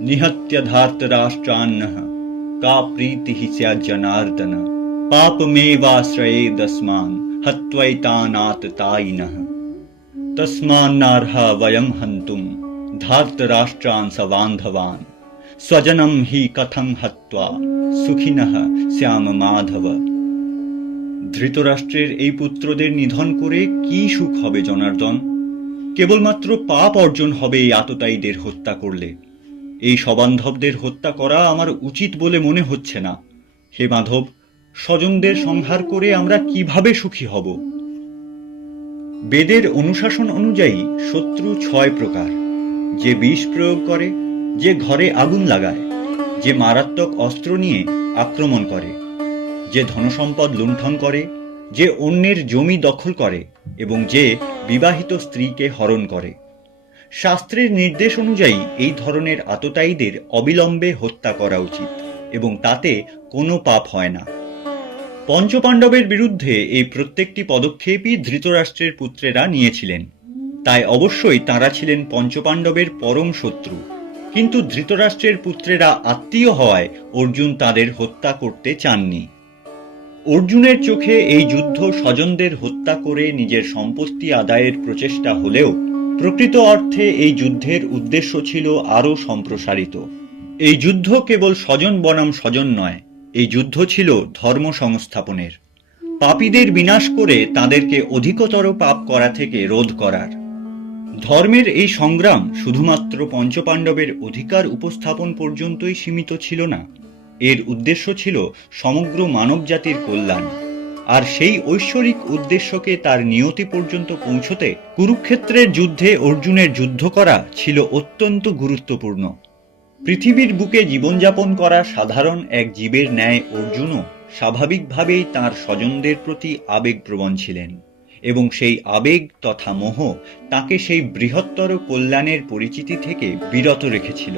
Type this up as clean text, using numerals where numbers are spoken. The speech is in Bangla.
निहत्य धार्तराष्ट्रान्नः का प्रीतिः स्यात् जनार्दन पापमेवाश्रयेदस्मान् हत्वैतानाततायिनः तस्मान्नार्हा वयं हन्तुं धार्तराष्ट्रान् सबान्धवान् स्वजनं हि कथं हत्वा सुखिनः শ্যাম মাধব। ধৃতরাষ্ট্রের এই পুত্রদের নিধন করে কি সুখ হবে জনার্দন? কেবলমাত্র পাপ অর্জন হবে এই আততায়ীদের হত্যা করলে। এই সবান্ধবদের হত্যা করা আমার উচিত বলে মনে হচ্ছে না। হে মাধব, স্বজনদের সংহার করে আমরা কিভাবে সুখী হব? বেদের অনুশাসন অনুযায়ী শত্রু 6 প্রকার। যে বিষ প্রয়োগ করে, যে ঘরে আগুন লাগায়, যে মারাত্মক অস্ত্র নিয়ে আক্রমণ করে, যে ধনসম্পদ লুণ্ঠন করে, যে অন্যের জমি দখল করে এবং যে বিবাহিত স্ত্রীকে হরণ করে। শাস্ত্রের নির্দেশ অনুযায়ী এই ধরনের আততায়ীদের অবিলম্বে হত্যা করা উচিত এবং তাতে কোনো পাপ হয় না। পঞ্চপাণ্ডবের বিরুদ্ধে এই প্রত্যেকটি পদক্ষেপই ধৃতরাষ্ট্রের পুত্রেরা নিয়েছিলেন, তাই অবশ্যই তারা ছিলেন পঞ্চপাণ্ডবের পরম শত্রু। কিন্তু ধৃতরাষ্ট্রের পুত্রেরা আত্মীয় হওয়ায় অর্জুন তাদের হত্যা করতে চাননি। অর্জুনের চোখে এই যুদ্ধ স্বজনদের হত্যা করে নিজের সম্পত্তি আদায়ের প্রচেষ্টা হলেও প্রকৃত অর্থে এই যুদ্ধের উদ্দেশ্য ছিল আরও সম্প্রসারিত। এই যুদ্ধ কেবল স্বজন বনাম স্বজন নয়, এই যুদ্ধ ছিল ধর্ম সংস্থাপনের, পাপীদের বিনাশ করে তাদেরকে অধিকতর পাপ করা থেকে রোধ করার। ধর্মের এই সংগ্রাম শুধুমাত্র পঞ্চপাণ্ডবের অধিকার উপস্থাপন পর্যন্তই সীমিত ছিল না, এর উদ্দেশ্য ছিল সমগ্র মানবজাতির কল্যাণ। আর সেই ঐশ্বরিক উদ্দেশ্যকে তার নিয়তি পর্যন্ত পৌঁছতে কুরুক্ষেত্রের যুদ্ধে অর্জুনের যুদ্ধ করা ছিল অত্যন্ত গুরুত্বপূর্ণ। পৃথিবীর বুকে জীবনযাপন করা সাধারণ এক জীবের ন্যায় অর্জুনও স্বাভাবিকভাবেই তার স্বজনদের প্রতি আবেগপ্রবণ ছিলেন, এবং সেই আবেগ তথা মোহ তাকে সেই বৃহত্তর কল্যাণের পরিচিতি থেকে বিরত রেখেছিল।